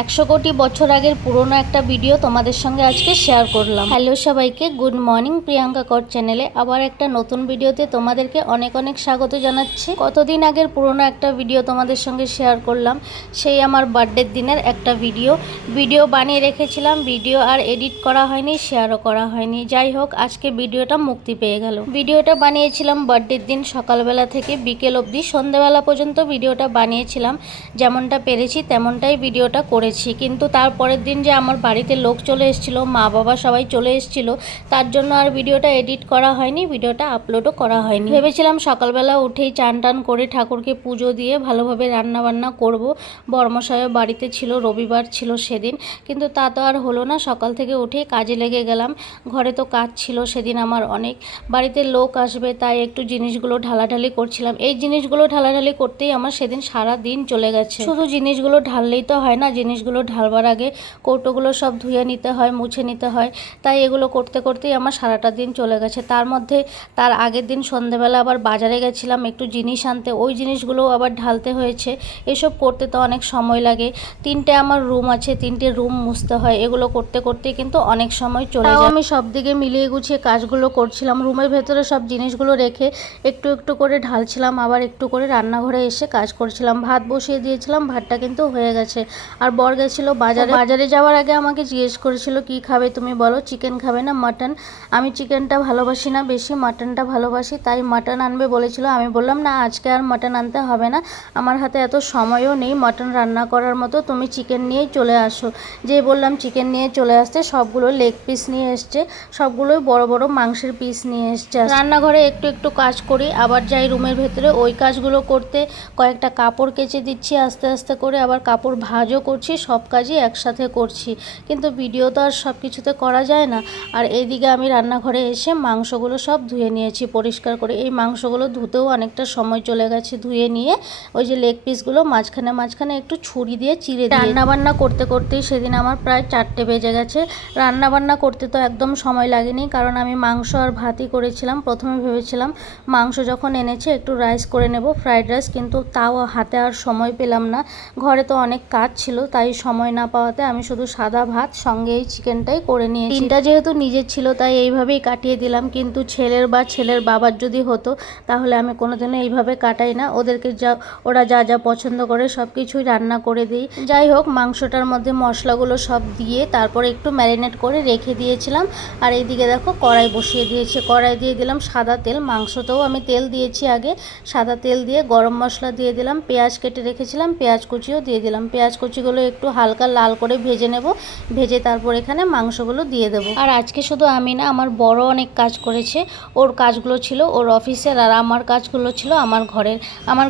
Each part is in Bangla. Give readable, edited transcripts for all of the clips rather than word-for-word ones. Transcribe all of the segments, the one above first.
100 কোটি বছর আগের পুরনো একটা ভিডিও তোমাদের সঙ্গে আজকে শেয়ার করলাম। হ্যালো সবাইকে, গুড মর্নিং। প্রিয়াঙ্কা কর চ্যানেলে আবার একটা নতুন ভিডিওতে তোমাদেরকে অনেক অনেক স্বাগত জানাচ্ছি। কতদিন আগের পুরনো একটা ভিডিও তোমাদের সঙ্গে শেয়ার করলাম, সেই আমার বার্থডের দিনের একটা ভিডিও বানিয়ে রেখেছিলাম। ভিডিও আর এডিট করা হয়নি, শেয়ারও করা হয়নি। যাই হোক, আজকে ভিডিওটা মুক্তি পেয়ে গেল। ভিডিওটা বানিয়েছিলাম বার্থডের দিন সকালবেলা থেকে বিকেল অবধি, সন্ধ্যেবেলা পর্যন্ত ভিডিওটা বানিয়েছিলাম। যেমনটা পেরেছি তেমনটাই ভিডিওটা করেছি, কিন্তু তারপরের দিন যে আমার বাড়িতে লোক চলে এসেছিলো, মা বাবা সবাই চলে এসেছিলো, তার জন্য আর ভিডিওটা এডিট করা হয়নি, ভিডিওটা আপলোডও করা হয়নি। ভেবেছিলাম সকালবেলা উঠেই চান টান করে ঠাকুরকে পুজো দিয়ে ভালোভাবে রান্না বান্না করব। বর্মশাইও বাড়িতে ছিল, রবিবার ছিল সেদিন, কিন্তু তা তো আর হলো না। সকাল থেকে উঠেই কাজে লেগে গেলাম। ঘরে তো কাজ ছিল সেদিন আমার অনেক, বাড়িতে লোক আসবে, তাই একটু জিনিসগুলো ঢালাঢালি করছিলাম। এই জিনিসগুলো ঢালাঢালি করতেই আমার সেদিন সারা দিন চলে গেছে। শুধু জিনিসগুলো ঢাললেই তো হয় না, জিনিসগুলো ঢালবার আগে কৌটোগুলো সব ধুয়ে নিতে হয়, মুছে নিতে হয়, তাই এগুলো করতে করতেই আমার সারাটা দিন চলে গেছে। তার মধ্যে তার আগের দিন সন্ধ্যেবেলা আবার বাজারে গেছিলাম একটু জিনিস আনতে, ওই জিনিসগুলোও আবার ঢালতে হয়েছে। এসব করতে তো অনেক সময় লাগে। 3টে আমার রুম আছে, 3টে রুম মুছতে হয়, এগুলো করতে করতেই কিন্তু অনেক সময় চলে যায়। আমি সব দিকে মিলিয়ে গুছিয়ে কাজগুলো করছিলাম, রুমের ভেতরে সব জিনিসগুলো রেখে একটু একটু করে ঢালছিলাম, আবার একটু করে রান্নাঘরে এসে কাজ করছিলাম। ভাত বসিয়ে দিয়েছিলাম, ভাতটা কিন্তু হয়ে গেছে। আর বর গেছিলো বাজারে যাওয়ার আগে আমাকে জিজ্ঞেস করেছিল কি খাবে তুমি বলো, চিকেন খাবে না মাটন। আমি চিকেনটা ভালোবাসি না বেশি, মাটনটা ভালোবাসি, তাই মাটন আনবে বলেছিল। আমি বললাম না, আজকে আর মাটন আনতে হবে না, আমার হাতে এত সময়ও নেই মাটন রান্না করার মতো, তুমি চিকেন নিয়েই চলে আসো। যে বললাম চিকেন নিয়ে চলে আসতে, সবগুলো লেগ পিস নিয়ে এসছে, সবগুলোই বড় বড় মাংসের পিস নিয়ে এসছে। রান্নাঘরে একটু একটু কাজ করি, আবার যাই রুমের ভেতরে ওই কাজগুলো করতে। কয়েকটা কাপড় কেচে দিচ্ছি আস্তে আস্তে করে, আবার কাপড় ভাঁজও করছি, সব কাজই একসাথে করছি, কিন্তু ভিডিও তো আর সব কিছুতে করা যায় না। আর এইদিকে আমি রান্নাঘরে এসে মাংসগুলো সব ধুয়ে নিয়েছি পরিষ্কার করে। এই মাংসগুলো ধুতেও অনেকটা সময় চলে গেছে। ধুয়ে নিয়ে ওই যে লেগ পিসগুলো মাঝখানে মাঝখানে একটু ছুরি দিয়ে চিড়ে দিয়ে রান্নাবান্না করতে করতেই সেদিন আমার প্রায় 4টে বেজে গেছে। রান্নাবান্না করতে তো একদম সময় লাগেনি, কারণ আমি মাংস আর ভাতই করেছিলাম। প্রথমে ভেবেছিলাম মাংস যখন এনেছে একটু রাইস করে নেব, ফ্রাইড রাইস, কিন্তু তাও হাতে আর সময় পেলাম না। ঘরে তো অনেক কাজ ছিল, তাই সময় না পাওয়াতে আমি শুধু সাদা ভাত সঙ্গে এই চিকেনটাই করে নিয়েছি। দিনটা যেহেতু নিজের ছিল তাই এইভাবেই কাটিয়ে দিলাম, কিন্তু ছেলের বাবার যদি হতো তাহলে আমি কোনোদিনও এইভাবে কাটাই না। ওদেরকে ওরা যা যা পছন্দ করে সব কিছুই রান্না করে দিই। যাই হোক, মাংসটার মধ্যে মশলাগুলো সব দিয়ে তারপরে একটু ম্যারিনেট করে রেখে দিয়েছিলাম। আর এইদিকে দেখো কড়াই বসিয়ে দিয়েছি, কড়াই দিয়ে দিলাম সাদা তেল। মাংসতেও আমি তেল দিয়েছি আগে, সাদা তেল দিয়ে গরম মশলা দিয়ে দিলাম, পেঁয়াজ কেটে রেখেছিলাম, পেঁয়াজ কুচিও দিয়ে দিলাম। পেঁয়াজ কুচিগুলো একটু হালকা লাল করে ভেজে নেব, ভেজে তারপর এখানে মাংসগুলো দিয়ে দেবো। আর আজকে শুধু আমি না, আমার বড় অনেক কাজ করেছে। ওর কাজগুলো ছিল ওর অফিসের, আর আমার কাজগুলো ছিল আমার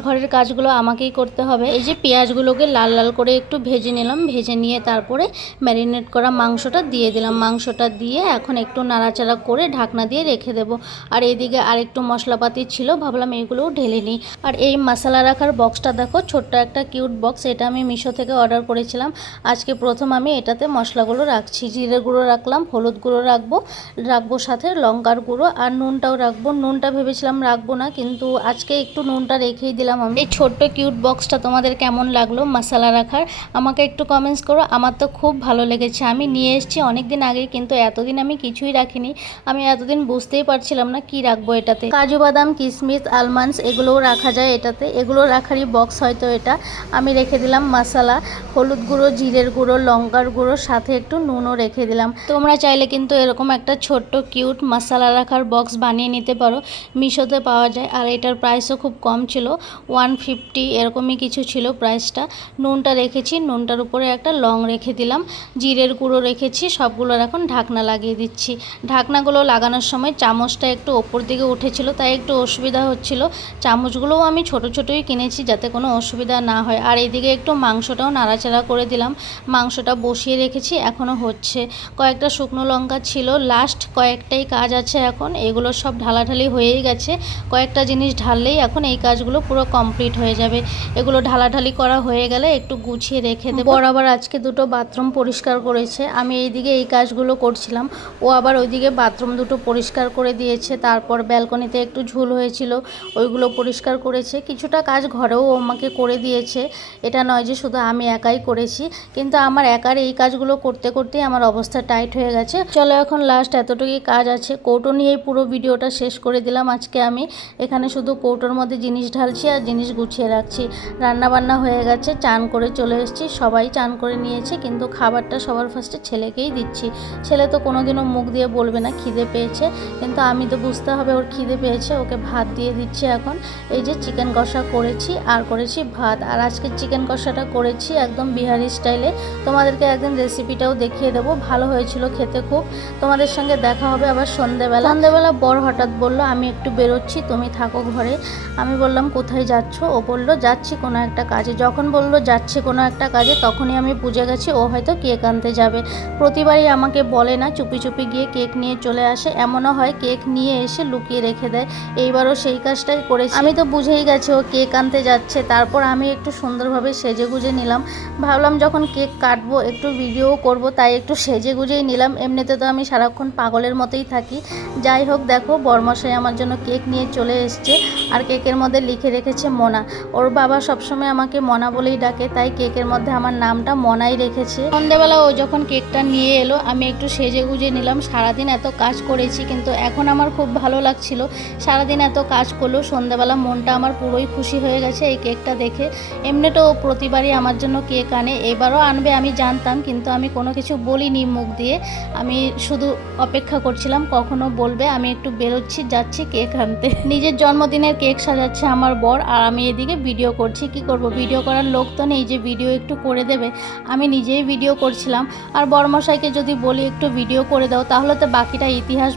ঘরের কাজগুলো আমাকেই করতে হবে। এই যে পেঁয়াজগুলোকে লাল লাল করে একটু ভেজে নিলাম, ভেজে নিয়ে তারপরে ম্যারিনেট করা মাংসটা দিয়ে দিলাম। মাংসটা দিয়ে এখন একটু নাড়াচাড়া করে ঢাকনা দিয়ে রেখে দেবো। আর এইদিকে আরেকটু মশলাপাতি ছিল, ভাবলাম এইগুলোও ঢেলে নিই। আর এই মশলা রাখার বক্সটা দেখো, ছোট্ট একটা কিউট বক্স, এটা আমি মিশো থেকে অর্ডার করেছিলাম। আজকে প্রথম আমি এটাতে মশলাগুলো রাখছি। জিরে গুঁড়ো রাখলাম, হলুদ গুঁড়ো রাখবো সাথে লঙ্কার গুঁড়ো, আর নুনটাও রাখবো। নুনটা ভেবেছিলাম রাখবো না, কিন্তু আজকে একটু নুনটা রেখেই দিলাম আমি। এই ছোট্ট কিউট বক্সটা তোমাদের কেমন লাগলো মশলা রাখার, আমাকে একটু কমেন্টস করো। আমার তো খুব ভালো লেগেছে। আমি নিয়ে এসেছি অনেক দিন আগে, কিন্তু এতদিন আমি কিছুই রাখিনি। আমি এতদিন বুঝতেই পারছিলাম না কি রাখবো এটাতে। কাজু বাদাম, কিশমিশ, আলমন্ডস এগুলোও রাখা যায় এটাতে, এগুলো রাখারই বক্স হয়তো এটা। আমি রেখে দিলাম মশলা, হলুদ গুঁড়ো, জিরের গুঁড়ো, লঙ্কার গুঁড়ো, সাথে একটু নুনও রেখে দিলাম। তোমরা চাইলে কিন্তু এরকম একটা ছোট্ট কিউট মশলা রাখার বক্স বানিয়ে নিতে পারো, মিশোতে পাওয়া যায়। আর এটার প্রাইসও খুব কম ছিল, 150 এরকমই কিছু ছিল প্রাইসটা। নুনটা রেখেছি, নুনটার উপরে একটা লং রেখে দিলাম, জিরের গুঁড়ো রেখেছি। সবগুলোর এখন ঢাকনা লাগিয়ে দিচ্ছি। ঢাকনাগুলো লাগানোর সময় চামচটা একটু ওপর দিকে উঠেছিল, তাই একটু অসুবিধা হচ্ছিল। চামচগুলোও আমি ছোট ছোটই কিনেছি যাতে কোনো অসুবিধা না হয়। আর এইদিকে একটু মাংসটাও নাড়াচাড়া করে দিলাম, মাংসটা বসিয়ে রেখেছি, এখনও হচ্ছে। কয়েকটা শুকনো লঙ্কা ছিল, লাস্ট কয়েকটাই কাজ আছে এখন, এগুলো সব ঢালাঢালি হয়েই গেছে। কয়েকটা জিনিস ঢাললেই এখন এই কাজগুলো পুরো কমপ্লিট হয়ে যাবে। এগুলো ঢালাঢালি করা হয়ে গেলে একটু গুছিয়ে রেখে দেবো। বর আবার আজকে দুটো বাথরুম পরিষ্কার করেছে, আমি এইদিকে এই কাজগুলো করছিলাম, ও আবার ওইদিকে বাথরুম দুটো পরিষ্কার করে দিয়েছে। তারপর ব্যালকনিতে একটু ঝুল হয়েছিল, ওইগুলো পরিষ্কার করেছে। কিছুটা কাজ ঘরেও আমাকে করে দিয়েছে, এটা নয় যে শুধু আমি একাই করেছি। করেছি, কিন্তু আমার একার এই কাজগুলো করতে করতেই আমার অবস্থা টাইট হয়ে গেছে। চলো এখন লাস্ট এতটুকুই কাজ আছে। কৌটো নিয়েই পুরো ভিডিওটা শেষ করে দিলাম আজকে আমি। এখানে শুধু কৌটোর মধ্যে জিনিস ঢালছি আর জিনিস গুছিয়ে রাখছি। রান্না বান্না হয়ে গেছে, চান করে চলে এসেছি, সবাই চান করে নিয়েছে, কিন্তু খাবারটা সবার ফার্স্টে ছেলেকেই দিচ্ছি। ছেলে তো কোনোদিনও মুখ দিয়ে বলবে না খিদে পেয়েছে, কিন্তু আমি তো বুঝতে হবে ওর খিদে পেয়েছে, ওকে ভাত দিয়ে দিচ্ছি এখন। এই যে চিকেন কষা করেছি আর করেছি ভাত, আর আজকে চিকেন কষাটা করেছি একদম বিহারি স্টাইলে। তোমাদেরকে একদিন রেসিপিটাও দেখিয়ে দেবো, ভালো হয়েছিল খেতে খুব। তোমাদের সঙ্গে দেখা হবে আবার সন্ধেবেলা বর হঠাৎ বলল আমি একটু বেরোচ্ছি, তুমি থাকো ঘরে। আমি বললাম কোথায় যাচ্ছ? ও বলল যাচ্ছি কোনো একটা কাজে। যখন বলল যাচ্ছি কোনো একটা কাজে, তখনই আমি বুঝে গেছি ও হয়তো কেক আনতে যাবে। প্রতিবারই আমাকে বলে না, চুপি চুপি গিয়ে কেক নিয়ে চলে আসে। এমনও হয় কেক নিয়ে এসে লুকিয়ে রেখে দেয়। এইবারও সেই কাজটাই করেছি। আমি তো বুঝেই গেছি ও কেক আনতে যাচ্ছে। তারপর আমি একটু সুন্দরভাবে সেজে গুজে নিলাম। ভাবলাম যখন কেক কাটবো একটু ভিডিও করব, তাই একটু সেজে গুজেই নিলাম। এমনিতে তো আমি সারাক্ষণ পাগলের মতোই থাকি। যাই হোক, দেখো বরমশাই আমার জন্য কেক নিয়ে চলে এসছে, আর কেকের মধ্যে লিখে রেখেছে মনা। ওর বাবা সবসময় আমাকে মনা বলেই ডাকে, তাই কেকের মধ্যে আমার নামটা মনাই রেখেছে। সন্ধ্যেবেলা ও যখন কেকটা নিয়ে এলো, আমি একটু সেজে গুজে নিলাম। সারাদিন এত কাজ করেছি, কিন্তু এখন আমার খুব ভালো লাগছিল। সারাদিন এত কাজ করলো, সন্ধ্যেবেলা মনটা আমার পুরোই খুশি হয়ে গেছে এই কেকটা দেখে। এমনিতেও প্রতিবারই আমার জন্য কেক আনে, এবারও আনবে আমি জানতাম, কিন্তু আমি কোনো কিছু বলিনি মুখ দিয়ে। আমি শুধু অপেক্ষা করছিলাম কখনো বলবে। আমি একটু বেরোচ্ছি, যাচ্ছি কেক আনতে। নিজের জন্মদিনের কেক সাজাচ্ছে আমার বর, আর আমি এদিকে ভিডিও করছি। কি করব, ভিডিও করার লোক তো নেই যে ভিডিও একটু করে দেবে। আমি নিজেই ভিডিও করছিলাম। আর বরমশাইকে যদি বলি একটু ভিডিও করে দাও, তাহলে তো বাকিটা ইতিহাস।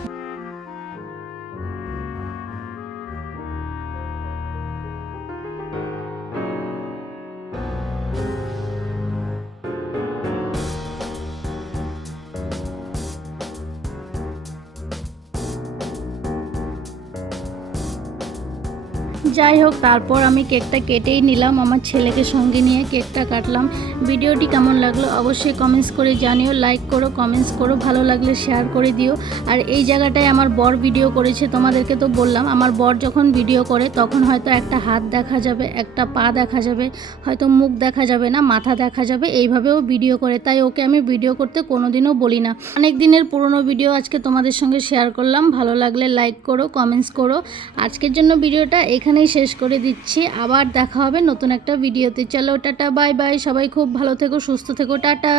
যাই হোক, তারপর আমি কেকটা কেটেই নিলাম, আমার ছেলেকে সঙ্গে নিয়ে কেকটা কাটলাম। ভিডিওটি কেমন লাগলো অবশ্যই কমেন্টস করে জানিও, লাইক করো, কমেন্টস করো, ভালো লাগলে শেয়ার করে দিও। আর এই জায়গাটায় আমার বর ভিডিও করেছে, তোমাদেরকে তো বললাম আমার বর যখন ভিডিও করে তখন হয়তো একটা হাত দেখা যাবে, একটা পা দেখা যাবে, হয়তো মুখ দেখা যাবে না, মাথা দেখা যাবে, এইভাবেও ভিডিও করে। তাই ওকে আমি ভিডিও করতে কোনোদিনও বলি না। অনেক দিনের পুরনো ভিডিও আজকে তোমাদের সঙ্গে শেয়ার করলাম, ভালো লাগলে লাইক করো, কমেন্টস করো। আজকের জন্য ভিডিওটা এখানেই শেষ করে দিচ্ছি। আবার দেখা হবে নতুন একটা ভিডিওতে। চলো টাটা, বাই বাই, সবাই খুব ভালো থেকো, সুস্থ থেকো, টাটা।